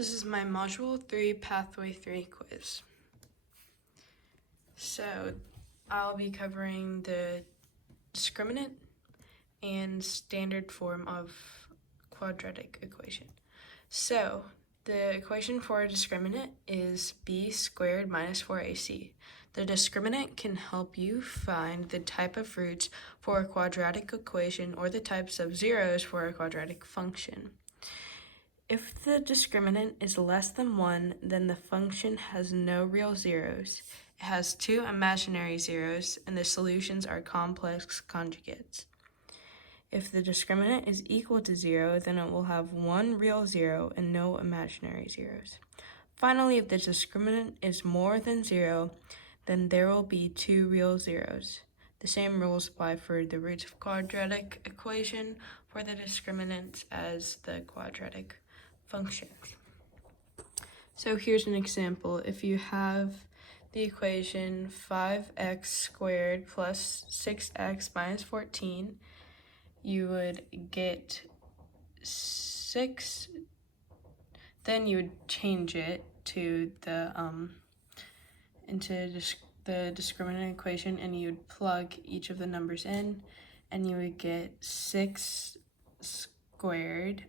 This is my Module 3 Pathway 3 quiz. So I'll be covering the discriminant and standard form of quadratic equation. So the equation for a discriminant is b squared minus 4ac. The discriminant can help you find the type of roots for a quadratic equation or the types of zeros for a quadratic function. If the discriminant is less than 1, then the function has no real zeros. It has two imaginary zeros, and the solutions are complex conjugates. If the discriminant is equal to 0, then it will have one real zero and no imaginary zeros. Finally, if the discriminant is more than 0, then there will be two real zeros. The same rules apply for the roots of quadratic equation for the discriminants as the quadratic function. So here's an example. If you have the equation 5x squared plus 6x minus 14, you would get 6, then you would change it to the the discriminant equation, and you'd plug each of the numbers in, and you would get 6 squared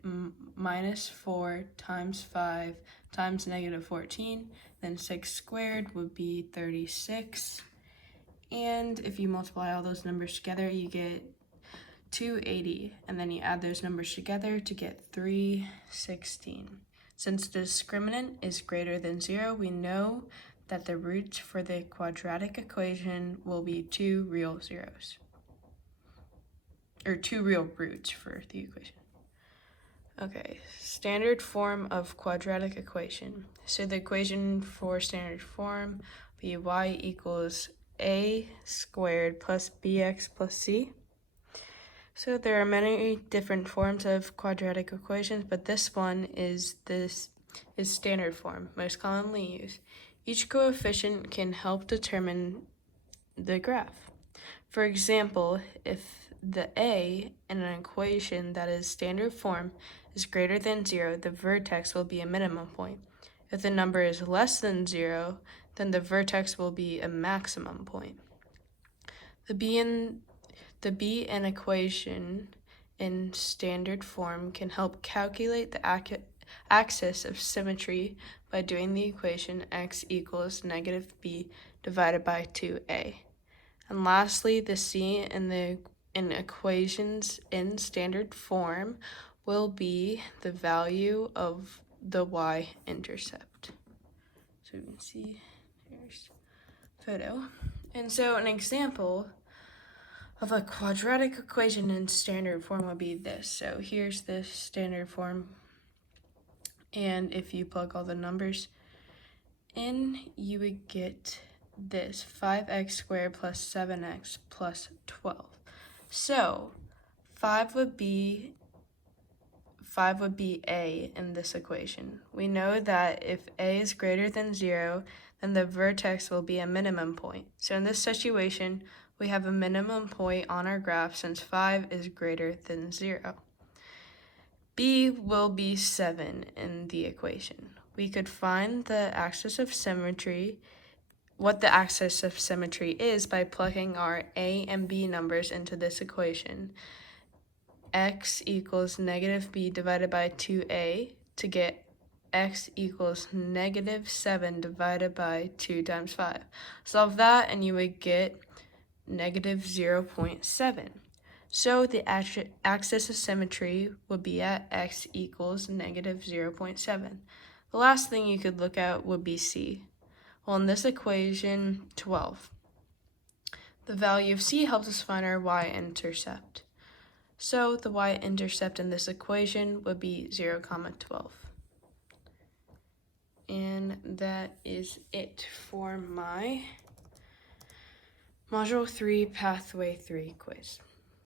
minus 4 times 5 times negative 14, then 6 squared would be 36, and if you multiply all those numbers together, you get 280, and then you add those numbers together to get 316. Since the discriminant is greater than 0, we know that the roots for the quadratic equation will be two real zeros, or two real roots for the equation. Okay, standard form of quadratic equation. So the equation for standard form would be y equals a squared plus bx plus c. So there are many different forms of quadratic equations, but this one is standard form, most commonly used. Each coefficient can help determine the graph. For example, if the a in an equation that is standard form is greater than 0, the vertex will be a minimum point. If the number is less than 0, then the vertex will be a maximum point. The b in equation in standard form can help calculate the axis of symmetry by doing the equation x equals negative b divided by 2a. And lastly, the c in equations in standard form will be the value of the y-intercept. So you can see here's a photo. And so an example of a quadratic equation in standard form would be this. So here's the standard form, and if you plug all the numbers in, you would get this 5x squared plus 7x plus 12. So 5 would be a in this equation. We know that if a is greater than 0, then the vertex will be a minimum point. So in this situation, we have a minimum point on our graph since 5 is greater than 0. B will be 7 in the equation. We could find the axis of symmetry, what the axis of symmetry is, by plugging our a and b numbers into this equation. X equals negative b divided by 2a to get x equals negative 7 divided by 2 times 5. Solve that and you would get negative 0.7. So the axis of symmetry would be at x equals negative 0.7. The last thing you could look at would be c. Well, in this equation, 12. The value of c helps us find our y-intercept. So the y-intercept in this equation would be 0, 12. And that is it for my Module 3 Pathway 3 quiz.